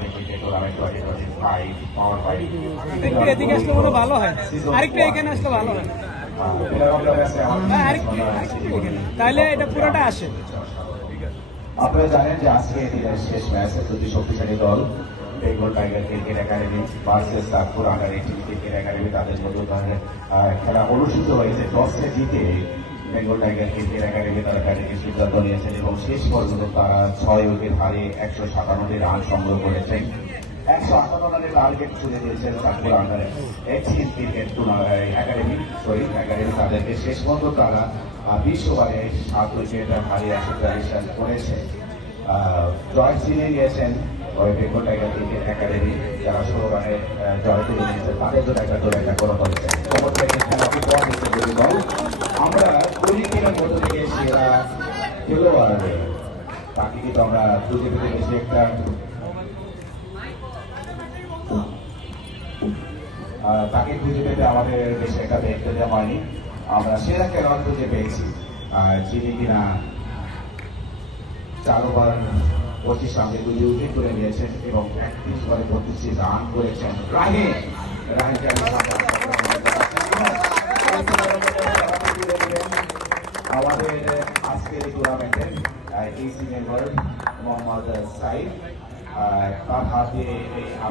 T20 cricket tournament 2025 powered by একটু এদিকে আসলে মনে ভালো হয়, আরেকটু এখানে আসলে ভালো হয়, তাহলে এটা পুরোটা আসে। আপনারা জানেন যে আজকে দিনের শেষ ম্যাচ, দুটি শক্তিশালী দল Bengal tiger cricket academy versus Chandpur under 18 cricket academy, তাদের মধ্যে খেলা অনুষ্ঠিত হয়েছে। টসে জিতে বেঙ্গল টাইগার ক্রিকেট একাডেমি তারা ব্যাটিংয়ের সিদ্ধান্ত নিয়েছেন এবং শেষ পর্যন্ত তারা 6 উইকেট হারিয়ে 157 রান সংগ্রহ করেছেন। 158 রানের টার্গেট ছুড়ে দিয়েছেন চাঁদপুর আন্ডার 18 ক্রিকেট একাডেমি তাদেরকে শেষ পর্যন্ত তারা 20 ওভারে 7 উইকেট হারিয়ে 142 রান করেছে। জয় ছিনিয়ে নিয়েছেন ওই বেঙ্গল টাইগার ক্রিকেট একাডেমি, যারা 16 রানে জয় তুলে নিয়েছেন, তাদের জন্য একটা করে হয়েছে। আমরা 20 দিনের মধ্যে থেকে সেরা খেলোয়াড় তাকে কিন্তু আমরা খুঁজে পেতে গেছি একটা, তাকে খুঁজে পেতে আমাদের বেশি একটা দেখতে দেওয়া হয়নি। আমরা সেরা খেলোয়াড় খুঁজে পেয়েছি যিনি কিনা 4 ওভার 25 রানে 2 উইকেট করে নিয়েছেন এবং 31 ওভারে 32 রান করেছেন। আমাদের আজকের এই টুর্নামেন্টের এসি মেম্বার মোহাম্মদ সাইদ, তার হাত দিয়ে